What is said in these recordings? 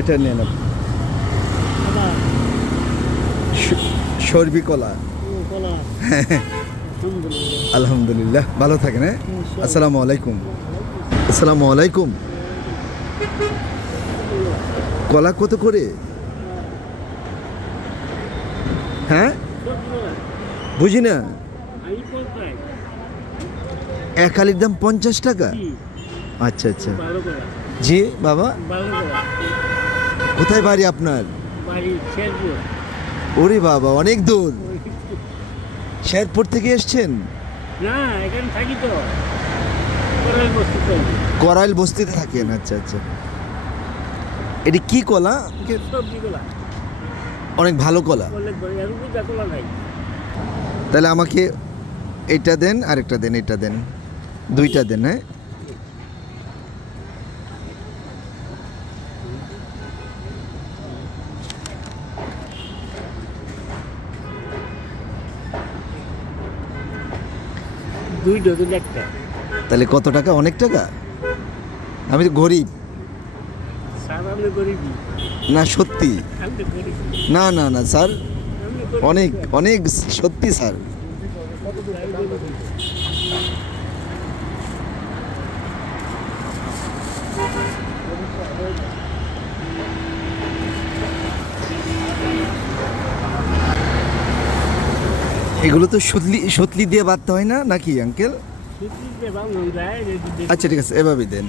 এটা নেন সর্বি কলা। আলহামদুলিল্লাহ, ভালো থাকেন। হ্যাঁ, আসসালামু আলাইকুম। আসসালামু আলাইকুম। কলা কত করে? হ্যাঁ, বুঝি না। এক আলির দাম 50 টাকা? আচ্ছা আচ্ছা। জি বাবা, কোথায় বাড়ি আপনার? ওরে বাবা, অনেক দূর। শেরপুর থেকে এসছেন? না, এখানে থাকি তো, করাইল বস্তিতে থাকেন? আচ্ছা আচ্ছা। এটি কি কলা? সবজি কলা, অনেক ভালো কলা। তাহলে আমাকে এটা দেন, আরেকটা দেন, এটা দেন, দুইটা দেন। হ্যাঁ, দুই ডজন একটা। তাহলে কত টাকা? অনেক টাকা। আমি তো গরিব। স্যার আমি গরিবই। না সত্যি, আমি তো গরিব। না না না স্যার, আমি গরিব। অনেক অনেক সত্যি স্যার। এগুলো তো সতলি সতলি দিয়ে বাঁধতে হয় না নাকি আঙ্কেল? সুতিতে বানানো যায়, যদি আচ্ছা ঠিক আছে, এভাবেই দেন।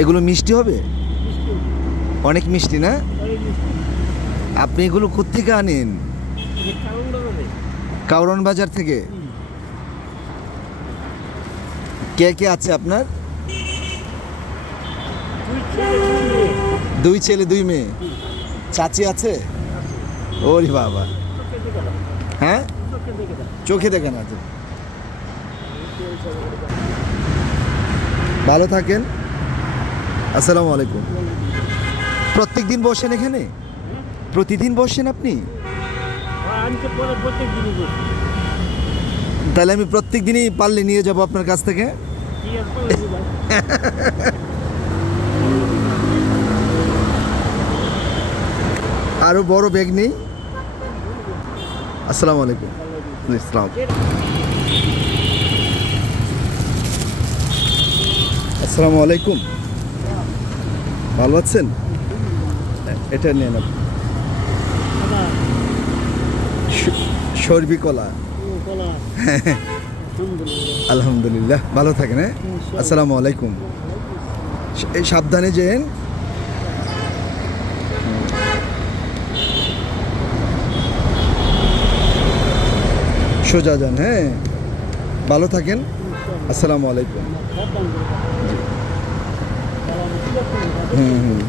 এগুলো মিষ্টি হবে? অনেক মিষ্টি না? আপনি এগুলো কোত্থেকে আনেন? কাউরন বাজার থেকে? কে কে আছে আপনার? দুই ছেলে দুই মেয়ে। চাচি আছে? ওরে বাবা। হ্যাঁ, চোখে দেখে না। আছে। ভালো থাকেন। আসসালামু আলাইকুম। প্রত্যেক দিন বসেন এখানে? প্রতিদিন বসেন আপনি? আমি তো পরে প্রত্যেক দিনই বসি। তাহলে আমি প্রত্যেক দিনই পারলে নিয়ে যাব আপনার কাছ থেকে। কি আর করবো ভাই? আরো বড় ব্যাগ নেই? আসসালামু আলাইকুম। ইসলাম। আসসালামু আলাইকুম, ভালো আছেন? এটা নেন সর্বি কলা। আলহামদুলিল্লাহ, ভালো থাকেন। হ্যাঁ, আসসালামু আলাইকুম। এই সাবধানে যেন। সোজা যান। হ্যাঁ, ভালো থাকেন। আসসালামু আলাইকুম। হুম হুম।